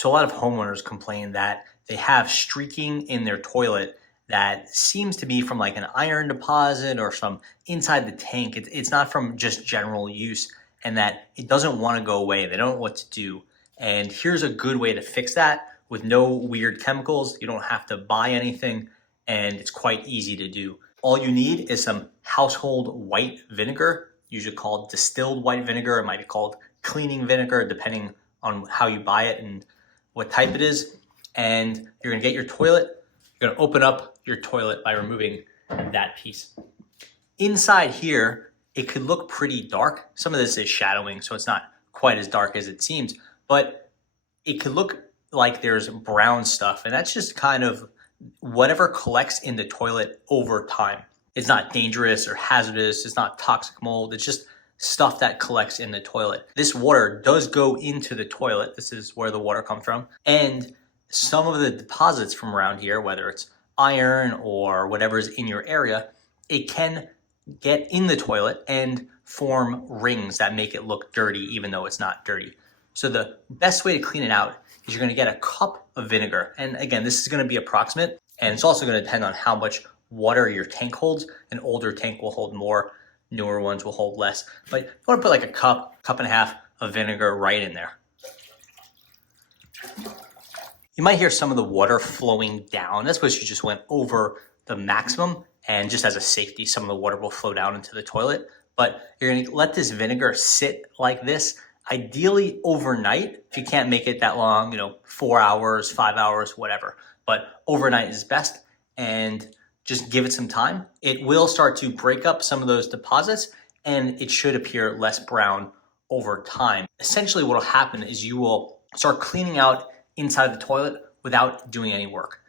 So a lot of homeowners complain that they have streaking in their toilet that seems to be from like an iron deposit or from inside the tank. It's not from just general use, and that it doesn't want to go away. They don't know what to do. And here's a good way to fix that with no weird chemicals. You don't have to buy anything, and it's quite easy to do. All you need is some household white vinegar, usually called distilled white vinegar. It might be called cleaning vinegar, depending on how you buy it and what type it is. And you're gonna get your toilet. You're gonna open up your toilet by removing that piece. Inside here, it could look pretty dark. Some of this is shadowing, so it's not quite as dark as it seems, but it could look like there's brown stuff, and that's just kind of whatever collects in the toilet over time. It's not dangerous or hazardous. It's not toxic mold. It's just stuff that collects in the toilet. This water does go into the toilet. This is where the water comes from. And some of the deposits from around here, whether it's iron or whatever's in your area, it can get in the toilet and form rings that make it look dirty, even though it's not dirty. So the best way to clean it out is you're gonna get a cup of vinegar. And again, this is gonna be approximate, and it's also gonna depend on how much water your tank holds. An older tank will hold more, newer ones will hold less. But you wanna put like a cup and a half of vinegar right in there. You might hear some of the water flowing down. That's because you just went over the maximum, and just as a safety, some of the water will flow down into the toilet. But you're gonna let this vinegar sit like this, ideally overnight. If you can't make it that long, 4 hours, 5 hours, whatever. But overnight is best, and just give it some time. It will start to break up some of those deposits, and it should appear less brown over time. Essentially what will happen is you will start cleaning out inside the toilet without doing any work.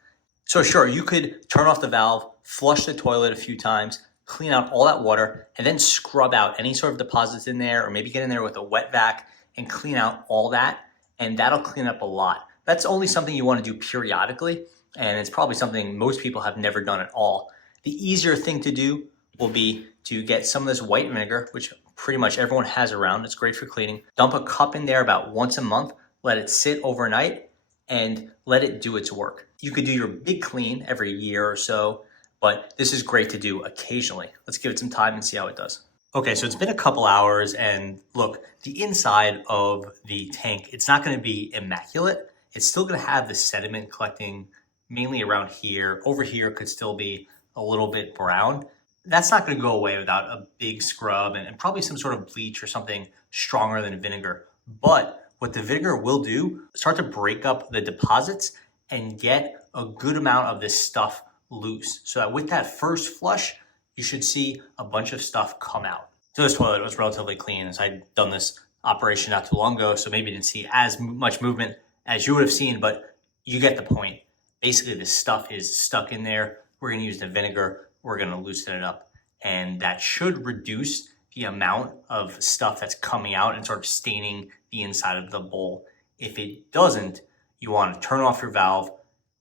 So sure, you could turn off the valve, flush the toilet a few times, clean out all that water, and then scrub out any sort of deposits in there, or maybe get in there with a wet vac and clean out all that, and that'll clean up a lot. That's only something you want to do periodically, and it's probably something most people have never done at all. The easier thing to do will be to get some of this white vinegar, which pretty much everyone has around. It's great for cleaning. Dump a cup in there about once a month, let it sit overnight, and let it do its work. You could do your big clean every year or so, but this is great to do occasionally. Let's give it some time and see how it does. Okay, so it's been a couple hours, and look, the inside of the tank, it's not gonna be immaculate. It's still gonna have the sediment collecting mainly around here. Over here could still be a little bit brown. That's not gonna go away without a big scrub and probably some sort of bleach or something stronger than vinegar. But what the vinegar will do, start to break up the deposits and get a good amount of this stuff loose. So that with that first flush, you should see a bunch of stuff come out. So this toilet was relatively clean, as I'd done this operation not too long ago, so maybe you didn't see as much movement as you would have seen, but you get the point. Basically, this stuff is stuck in there. We're gonna use the vinegar, we're gonna loosen it up, and that should reduce the amount of stuff that's coming out and sort of staining the inside of the bowl. If it doesn't, you want to turn off your valve,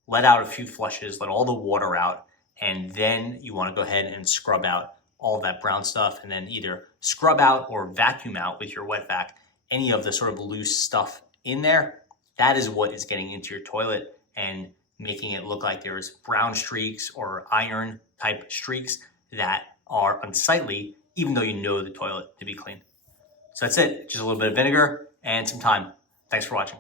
let out a few flushes, let all the water out, and then you want to go ahead and scrub out all that brown stuff, and then either scrub out or vacuum out with your wet vac any of the sort of loose stuff in there. That is what is getting into your toilet and making it look like there's brown streaks or iron type streaks that are unsightly, even though you know the toilet to be clean. So that's it, just a little bit of vinegar and some time. Thanks for watching.